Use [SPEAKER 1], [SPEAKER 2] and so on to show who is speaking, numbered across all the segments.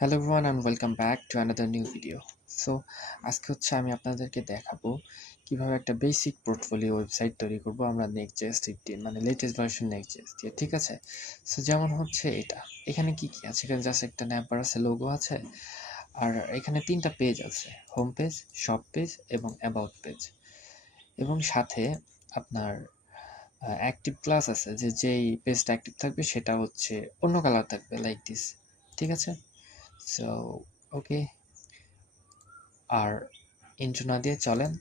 [SPEAKER 1] Hello everyone and welcome back to another new video so আজকে হচ্ছে আমি আপনাদেরকে দেখাবো কীভাবে একটা বেসিক পোর্টফোলিও ওয়েবসাইট তৈরি করব আমরা নেক্সট জেস ফিফটিন মানে লেটেস্ট ভার্সন নেক্সট জেস দিয়ে, ঠিক আছে? সো যেমন হচ্ছে এটা। এখানে কি কি আছে? এখানে জাস্ট একটা ন্যাপার আছে লোগো আছে, আর এখানে তিনটা পেজ আছে হোম পেজ শপ পেজ এবং অ্যাবাউট পেজ এবং সাথে আপনার অ্যাক্টিভ ক্লাস আছে, যে যেই পেজটা অ্যাক্টিভ থাকবে সেটা হচ্ছে অন্য কালার থাকবে লাইক দিস ঠিক আছে? সো ওকে আর ইন্ট্রো না দিয়ে চলেন,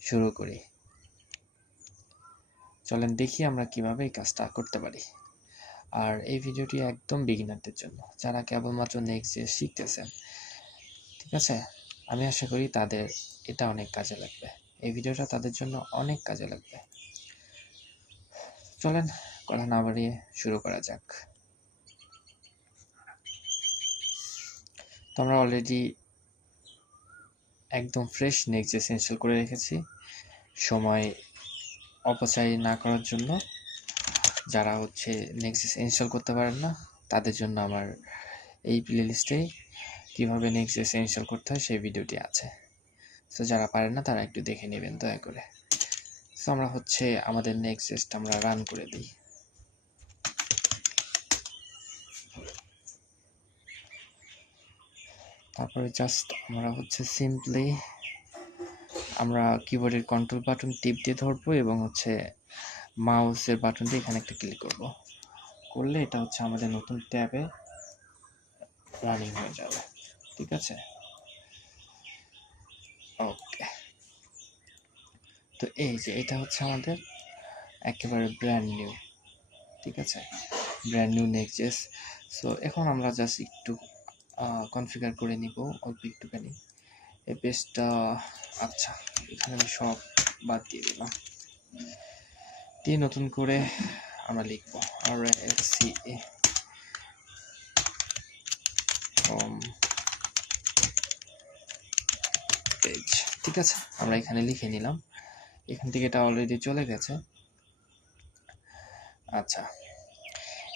[SPEAKER 1] শুরু করি। চলেন দেখি আমরা কীভাবে এই কাজটা করতে পারি। আর এই ভিডিওটি একদম বিগিনারদের জন্য, যারা কেবলমাত্র নেক্সট যে শিখতেছেন। ঠিক আছে? আমি আশা করি তাদের এটা অনেক কাজে লাগবে। এই ভিডিওটা তাদের জন্য অনেক কাজে লাগবে। চলেন, কথা না বাড়িয়ে শুরু করা যাক। তো আমরা অলরেডি একদম ফ্রেশ নেক্সট ইনস্টল করে রেখেছি। সময় অপচয় না করার জন্য যারা হচ্ছে নেক্সট ইনস্টল করতে পারেন না, তাদের জন্য আমার এই প্লেলিস্টে কীভাবে নেক্সট ইনস্টল করতে হয় সেই ভিডিওটি আছে। সো যারা পারেন না, তারা একটু দেখে নেবেন, দয়া করে। সো আমরা হচ্ছে আমাদের নেক্সট আমরা রান করে দিই। তারপরে জাস্ট আমরা হচ্ছে সিম্পলি আমরা কিবোর্ডের কন্ট্রোল বাটন টিপ দিয়ে ধরবো এবং হচ্ছে মাউসের বাটন দিয়ে এখানে একটা ক্লিক করব। করলে এটা হচ্ছে আমাদের নতুন ট্যাবে রানিং হয়ে যাবে, ঠিক আছে? ওকে তো এই যে এটা হচ্ছে আমাদের একেবারে ব্র্যান্ড নিউ ঠিক আছে? ব্র্যান্ড নিউ নেক্সট সো এখন আমরা জাস্ট একটু কনফিগার করে নিব, অল্প একটুখানি। এই পেজটা আচ্ছা এখানে আমি সব বাদ দিয়ে দিলাম। দিয়ে নতুন করে আমরা লিখব R F C A page ঠিক আছে? আমরা এখানে লিখে নিলাম। এখান থেকে এটা অলরেডি চলে গেছে। আচ্ছা।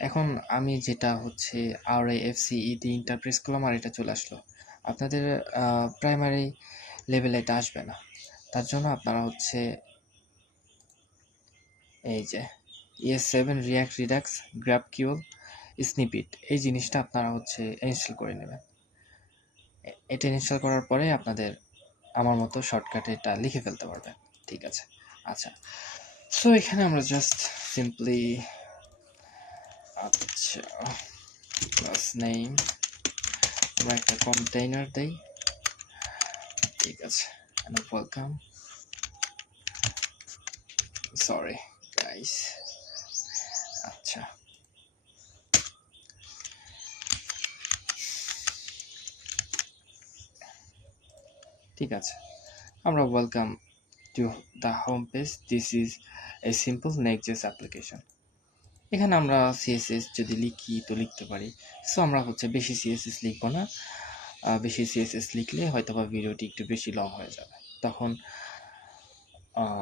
[SPEAKER 1] এখন আমি যেটা হচ্ছে আর এফ সি ই দিয়ে ইন্টারপ্রেস করলাম আর এটা চলে আসলো। আপনাদের প্রাইমারি লেভেলে এটা আসবে না। তার জন্য আপনারা হচ্ছে এই যে ES seven React Redux GraphQL snippet এই জিনিসটা আপনারা হচ্ছে ইনস্টল করে নেবেন। এটা ইনস্টল করার পরে আপনাদের আমার মতো শর্টকাটে এটা লিখে ফেলতে পারবেন। ঠিক আছে? আচ্ছা। সো এখানে আমরা জাস্ট সিম্পলি আচ্ছা ক্লাস নেম আমরা একটা কন্টেইনার দেই। ঠিক আছে ওয়েলকাম সরি গাইস আচ্ছা। ঠিক আছে, আমরা welcome to the home page this is a simple next application এখানে আমরা সিএসএস যদি লিখি, তো লিখতে পারি। সো আমরা হচ্ছে বেশি সিএসএস লিখব না। বেশি সিএসএস লিখলে হয়তো বা ভিডিওটি একটু বেশি লং হয়ে যাবে। তখন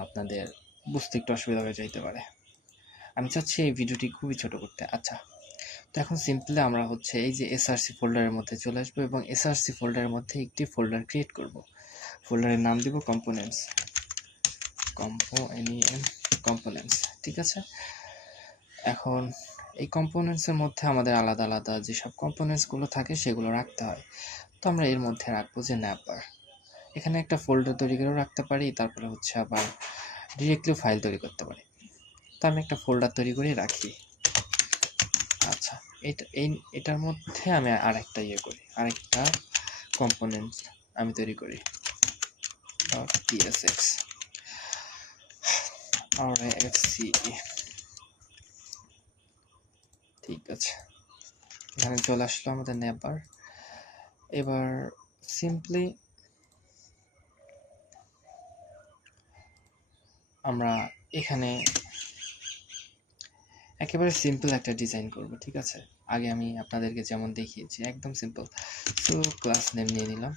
[SPEAKER 1] আপনাদের বুঝতে একটু অসুবিধা হয়ে যাইতে পারে। আমি চাচ্ছি এই ভিডিওটি খুবই ছোট করতে। আচ্ছা তো এখন সিম্পলি আমরা হচ্ছে এই যে এসআরসি ফোল্ডারের মধ্যে চলে আসব এবং এসআরসি ফোল্ডারের মধ্যে একটি ফোল্ডার ক্রিয়েট করব। ফোল্ডারের নাম দিব কম্পোনেন্টস কম্পো এনি কম্পোনেন্টস ঠিক আছে? এখন এই কম্পোনেন্টসের মধ্যে আমাদের আলাদা আলাদা যেসব কম্পোনেন্টসগুলো থাকে সেগুলো রাখতে হয়। তো আমরা এর মধ্যে রাখব যে ন্যাপার এখানে একটা ফোল্ডার তৈরি করেও রাখতে পারি, তারপরে হচ্ছে আবার ডিরেক্টলি ফাইল তৈরি করতে পারি। তো আমি একটা ফোল্ডার তৈরি করে রাখি। আচ্ছা এটা, এই, এটার মধ্যে আমি আর একটা ইয়ে করি, আরেকটা কম্পোনেন্ট আমি তৈরি করি। টিএসএক্স আর এফ সি ঠিক আছে। এখানে চলে আসলো আমাদের নেপার এবার সিম্পলি আমরা এখানে একেবারে সিম্পল একটা ডিজাইন করব, ঠিক আছে? আগে আমি আপনাদেরকে যেমন দেখিয়েছি, একদম সিম্পল সো ক্লাস নেম নিয়ে নিলাম।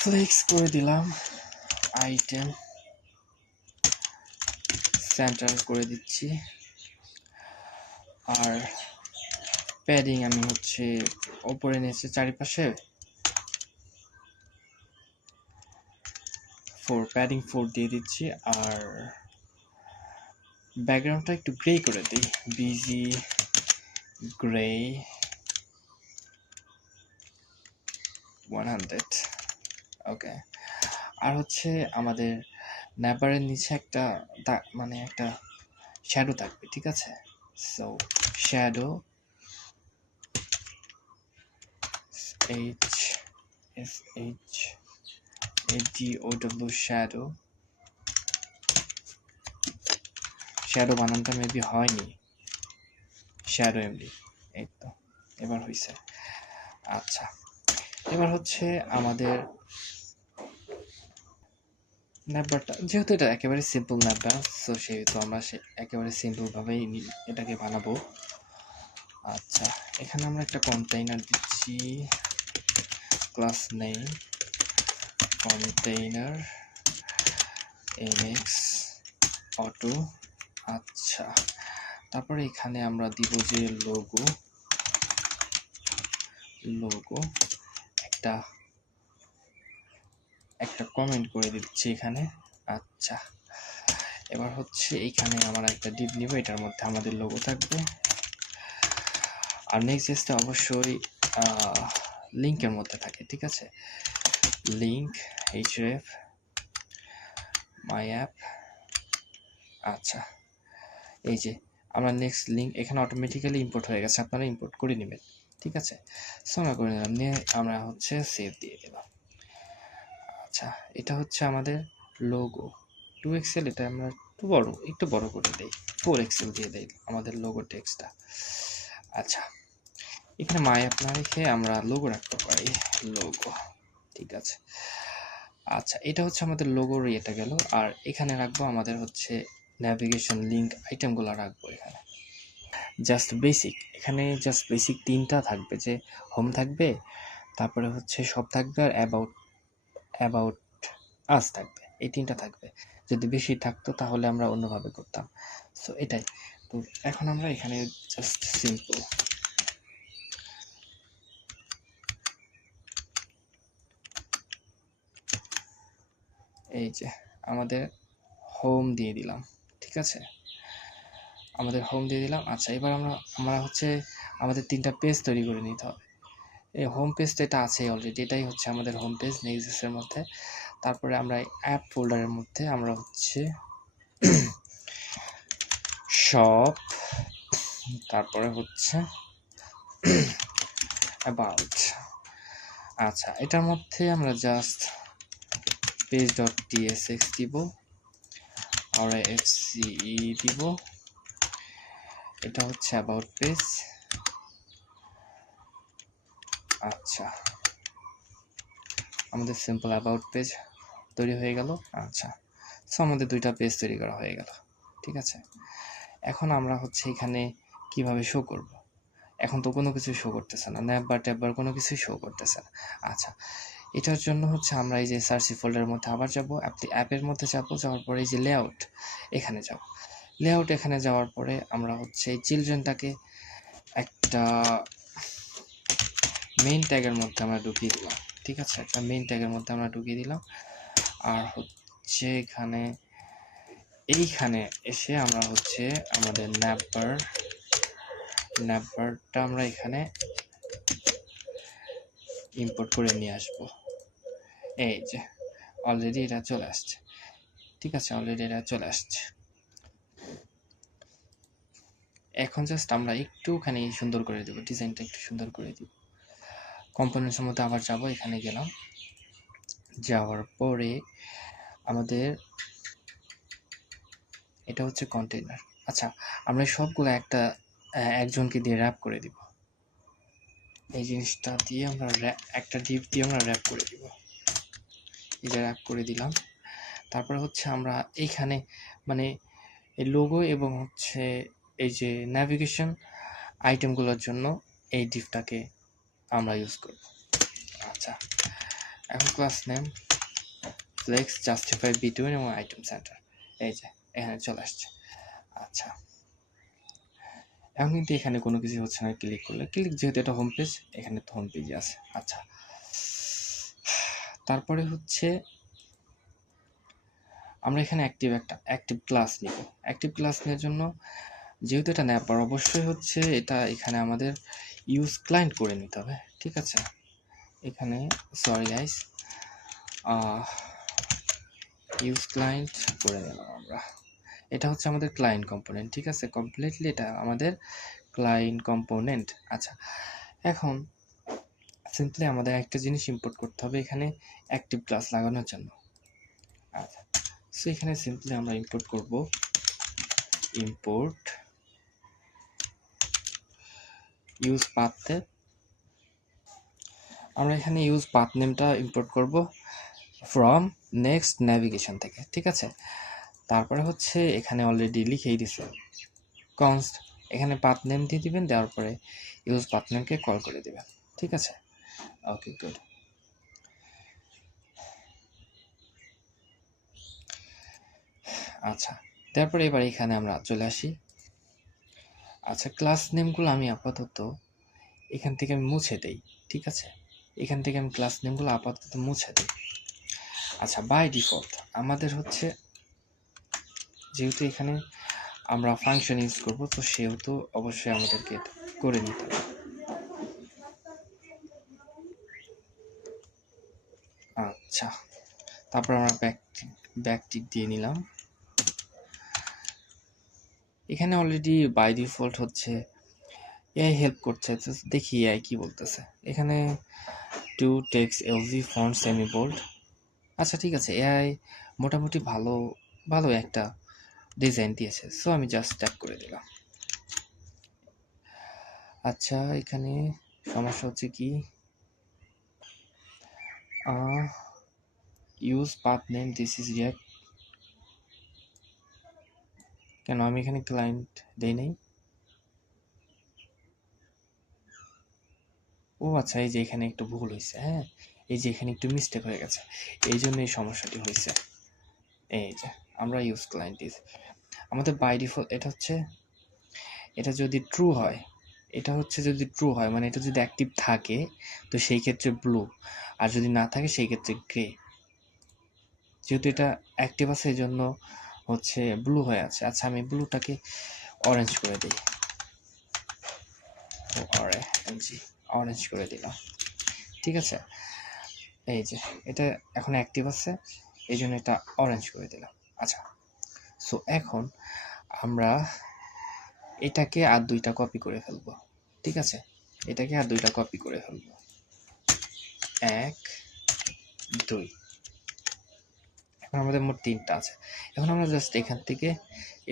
[SPEAKER 1] ফ্লেক্স করে দিলাম আইটেম সেন্টার করে দিচ্ছি। আর প্যাডিং আমি হচ্ছে ওপরে নিচে চারিপাশে। ফোর প্যাডিং ফোর দিয়ে দিচ্ছি। আর ব্যাকগ্রাউন্ডটা একটু গ্রে করে দিই। BG grey one hundred okay আর হচ্ছে আমাদের ন্যাপারের নিচে একটা দা- মানে একটা শ্যাডো থাকবে, ঠিক আছে? So shadow H S H A O W shadow shadow বানানটা মেবি হয়নি। শ্যাডো এমডি এই তো, এবার হয়েছে আচ্ছা এবার হচ্ছে আমাদের ন্যাপবারটা যেহেতু এটা একেবারে সিম্পল ন্যাপবার সো সেহেতু আমরা সে একেবারে সিম্পলভাবেই এটাকে বানাবো। আচ্ছা এখানে আমরা একটা কন্টেইনার দিচ্ছি। ক্লাস নেই কন্টেইনার এমএক্স অটো আচ্ছা। তারপরে এখানে আমরা দিব যে লোগো লোগো একটা একটা কমেন্ট করে দিচ্ছি এখানে। আচ্ছা এবার হচ্ছে এইখানে আমার একটা ডিপ নিব, এটার মধ্যে আমাদের লোগো থাকবে। আর নেক্সট জিনিসটা অবশ্যই লিঙ্কের মধ্যে থাকে, ঠিক আছে? লিঙ্ক এইচরেফ মাই অ্যাপ আচ্ছা এই যে আমরা নেক্সট লিঙ্ক এখানে অটোমেটিক্যালি ইম্পোর্ট হয়ে গেছে, আপনারা ইম্পোর্ট করে নেবেন, ঠিক আছে? সো করে নিলাম, নিয়ে আমরা হচ্ছে সেভ দিয়ে দিলাম। আচ্ছা এটা হচ্ছে আমাদের লোগো টু এক্সেল এটা আমরা একটু বড় একটু বড় করে দেই। ফোর এক্সেল দিয়ে দেই আমাদের লোগো টেক্সটটা আচ্ছা এখানে মাই আপনার রেখে আমরা লোগো রাখতে পারি। লোগো ঠিক আছে। আচ্ছা এটা হচ্ছে আমাদের লোগোর ইয়েটা গেল। আর এখানে রাখব আমাদের হচ্ছে ন্যাভিগেশন লিঙ্ক আইটেমগুলো রাখব এখানে। জাস্ট বেসিক এখানে জাস্ট বেসিক তিনটা থাকবে যে হোম থাকবে, তারপরে হচ্ছে সব থাকবে আর অ্যাবাউট অ্যাবাউট আস থাকবে, এই তিনটা থাকবে। যদি বেশি থাকতো তাহলে আমরা অন্যভাবে করতাম। সো এটাই। তো, এখন আমরা এখানে জাস্ট সিম্পল এই যে, আমাদের হোম দিয়ে দিলাম, ঠিক আছে? আমাদের হোম দিয়ে দিলাম। আচ্ছা এবার আমরা আমরা হচ্ছে আমাদের তিনটা পেজ তৈরি করে নিতে হবে। এই হোম পেজটা এটা আছে অলরেডি এটাই হচ্ছে আমাদের হোম পেজ নেক্সটের মধ্যে। তারপরে আমরা অ্যাপ ফোল্ডারের মধ্যে আমরা হচ্ছে শপ তারপরে হচ্ছে অ্যাবাউট আচ্ছা এটার মধ্যে আমরা জাস্ট পেজ ডট টিএসএক্স দিব আর এফসিই দিব। এটা হচ্ছে অ্যাবাউট পেজ আচ্ছা। আমাদের সিম্পল অ্যাবাউট পেজ তৈরি হয়ে গেল। আচ্ছা। সো আমাদের দুইটা পেজ তৈরি করা হয়ে গেল। ঠিক আছে? এখন আমরা হচ্ছে এখানে কীভাবে শো করব? এখন তো কোনো কিছু শো করতেছে না। ন্যাপ বা ট্যাব বা কোনো কিছুই শো করতেছে না। আচ্ছা। এটার জন্য হচ্ছে আমরা এই যে সার্চি ফোল্ডারের মধ্যে আবার যাব। অ্যাপটি অ্যাপের মধ্যে যাব। যাওয়ার পরে এই যে লেআউট এখানে যাব। লেআউট এখানে যাওয়ার পরে আমরা হচ্ছে এই চিলড্রেনটাকে একটা মেইন ট্যাগের মধ্যে আমরা ঢুকিয়ে দিলাম, ঠিক আছে? একটা মেইন ট্যাগের মধ্যে আমরা ঢুকিয়ে দিলাম। আর হচ্ছে এখানে, এইখানে এসে আমরা হচ্ছে আমাদের ন্যাপবার ন্যাপবারটা আমরা এখানে ইম্পোর্ট করে নিয়ে আসব। এই যে অলরেডি এটা চলে আসছে, ঠিক আছে? অলরেডি এটা চলে আসছে। এখন জাস্ট আমরা একটুখানি সুন্দর করে দেবো ডিজাইনটা একটু সুন্দর করে দিব। কম্পোনেন্টসের মধ্যে আবার যাব, এখানে গেলাম। যাওয়ার পরে আমাদের এটা হচ্ছে কন্টেইনার আচ্ছা আমরা সবগুলো একটা একজনকে দিয়ে র্যাপ করে দিব। এই জিনিসটা দিয়ে আমরা একটা ডিপ দিয়ে আমরা র্যাপ করে দিব। এই যে র্যাপ করে দিলাম। তারপরে হচ্ছে আমরা এইখানে মানে এই লোগো এবং হচ্ছে এই যে ন্যাভিগেশন আইটেমগুলোর জন্য এই ডিপটাকে আমরা ইউজ করব। আচ্ছা এখন class name flex justify between এবং আইটেম সেন্টার এই যে, এখানে চলে আসছে। আচ্ছা এখন কিন্তু এখানে কোনো কিছু হচ্ছে না ক্লিক করলে। ক্লিক যেহেতু এটা হোম পেজ এখানে তো হোম পেজে আছে। আচ্ছা তারপরে হচ্ছে, আমরা এখানে অ্যাক্টিভ একটা অ্যাক্টিভ ক্লাস নিব। অ্যাক্টিভ ক্লাস নেওয়ার জন্য, যেহেতু এটা ন্যাপার অবশ্যই হচ্ছে এটা এখানে আমাদের ইউজ ক্লায়েন্ট করে নিতে হবে, ঠিক আছে? এখানে সরি গাইস ইউজ ক্লায়েন্ট করে নিলাম আমরা। এটা হচ্ছে আমাদের ক্লায়েন্ট কম্পোনেন্ট ঠিক আছে? কমপ্লিটলি এটা আমাদের ক্লায়েন্ট কম্পোনেন্ট আচ্ছা এখন সিম্পলি আমাদের একটা জিনিস ইম্পোর্ট করতে হবে এখানে অ্যাক্টিভ ক্লাস লাগানোর জন্য। আচ্ছা সো এখানে সিম্পলি আমরা ইম্পোর্ট করব ইম্পোর্ট ইউজ পাথে আমরা এখানে ইউজ পাথ নেমটা ইম্পোর্ট করব ফ্রম নেক্সট নেভিগেশন থেকে, ঠিক আছে? তারপরে হচ্ছে এখানে অলরেডি লিখেই দিছে। কনস্ট এখানে পাথ নেম দিয়ে দিবেন, দেওয়ার পরে ইউজ পাথ নেমকে কল করে দিবেন, ঠিক আছে? ওকে গুড আচ্ছা তারপরে এবার এখানে আমরা চলে আসি। আচ্ছা ক্লাস নেমগুলো আমি আপাতত এখান থেকে আমি মুছে দেই, ঠিক আছে? এখান থেকে আমি ক্লাস নেমগুলো আপাতত মুছে দিই। আচ্ছা বাই ডিফল্ট আমাদের হচ্ছে, যেহেতু এখানে আমরা ফাংশন ইউজ করব, তো সেহেতু অবশ্যই আমাদেরকে করে নিতে হবে। আচ্ছা তারপর আমরা ব্যাক ব্যাকটিক দিয়ে নিলাম। এখানে অলরেডি বাই ডিফল্ট হচ্ছে এআই হেল্প করছে দেখি এআই কি বলতেছে। এখানে to text LG font semibold আচ্ছা ঠিক আছে এআই মোটামুটি ভালো ভালো একটা ডিজাইন দিয়েছে সো আমি জাস্ট ট্যাপ করে দিলাম। আচ্ছা এখানে সমস্যা হচ্ছে কি? Use path name this is React কেন আমি এখানে ক্লায়েন্ট দেই নাই? ও আচ্ছা এই যে এখানে একটু ভুল হয়েছে হ্যাঁ? এই যে এখানে একটু মিস্টেক হয়ে গেছে। এই জন্য এই সমস্যাটি হয়েছে এই যে, আমরা ইউজ ক্লায়েন্ট দিস আমাদের বাই ডিফল্ট এটা হচ্ছে, এটা যদি ট্রু হয়, এটা হচ্ছে যদি ট্রু হয় মানে এটা যদি অ্যাক্টিভ থাকে, তো সেই ক্ষেত্রে ব্লু আর যদি না থাকে, সেই ক্ষেত্রে গ্রে যেহেতু এটা অ্যাক্টিভ আছে, এই জন্য হচ্ছে ব্লু হয়ে আছে। আচ্ছা আমি ব্লুটাকে অরেঞ্জ করে দিই। জি অরেঞ্জ করে দিলাম। ঠিক আছে? এই যে, এটা এখন অ্যাক্টিভ আছে, এই জন্য এটা অরেঞ্জ করে দিলাম। আচ্ছা সো এখন আমরা এটাকে আর দুইটা কপি করে ফেলব। ঠিক আছে? এটাকে আর দুইটা কপি করে ফেলব। এক, দুই। এখন আমাদের মোট তিনটা আছে। এখন আমরা জাস্ট এখান থেকে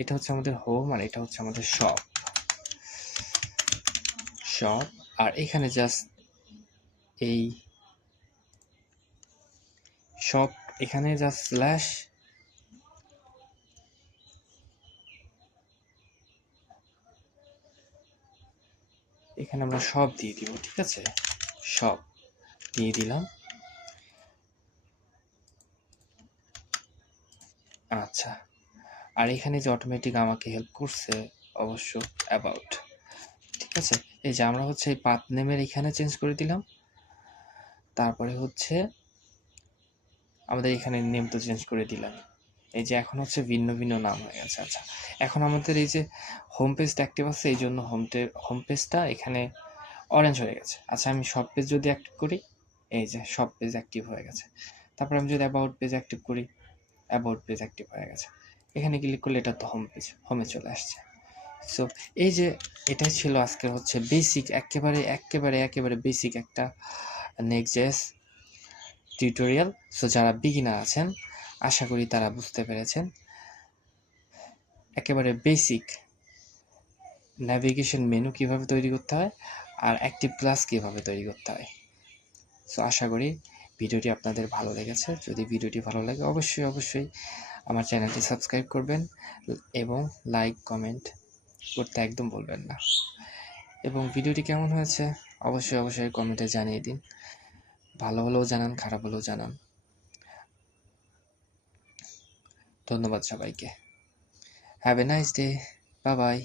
[SPEAKER 1] এটা হচ্ছে আমাদের হোম আর এটা হচ্ছে আমাদের শপ শপ আর এখানে জাস্ট এই শপ এখানে জাস্ট স্ল্যাশ এখানে আমরা সব দিয়ে দিব, ঠিক আছে? সব দিয়ে দিলাম। আচ্ছা। আর এখানে যে অটোমেটিক আমাকে হেল্প করছে অবশ্য অ্যাবাউট ঠিক আছে? এই যে আমরা হচ্ছে এই পাত নেমের এখানে চেঞ্জ করে দিলাম। তারপরে হচ্ছে আমাদের এখানে নেম তো চেঞ্জ করে দিলাম। এই যে এখন হচ্ছে ভিন্ন ভিন্ন নাম হয়ে গেছে। আচ্ছা এখন আমাদের এই যে হোম পেজটা অ্যাক্টিভ আছে, এই জন্য হোম হোম পেজটা এখানে অরেঞ্জ হয়ে গেছে। আচ্ছা আমি সব পেজ যদি অ্যাক্টিভ করি, এই যে সব পেজ অ্যাক্টিভ হয়ে গেছে। তারপরে আমি যদি অ্যাবাউট পেজ অ্যাক্টিভ করি অ্যাবাউট পেজ অ্যাক্টিভ হয়ে গেছে। এখানে ক্লিক করলে এটা তো হোম পেজ হোমে চলে আসছে। সো এই যে এটাই ছিল আজকের হচ্ছে বেসিক একেবারে একেবারে একেবারে বেসিক একটা নেক্সট টিউটোরিয়াল সো যারা বিগিনার আছেন, আশা করি তারা বুঝতে পেরেছেন। একেবারে বেসিক ন্যাভিগেশন মেনু কীভাবে তৈরি করতে হয়, আর অ্যাক্টিভ ক্লাস কীভাবে তৈরি করতে হয়। সো আশা করি ভিডিওটি আপনাদের ভালো লেগেছে, যদি ভিডিওটি ভালো লাগে অবশ্যই অবশ্যই আমার চ্যানেলটি সাবস্ক্রাইব করবেন এবং লাইক, কমেন্ট করতে একদম বলবেন না। এবং ভিডিওটি কেমন হয়েছে অবশ্যই অবশ্যই কমেন্টে জানিয়ে দিন। ভালো হলেও জানান, খারাপ হলেও জানান। ধন্যবাদ সবাইকে। Have a nice day bye bye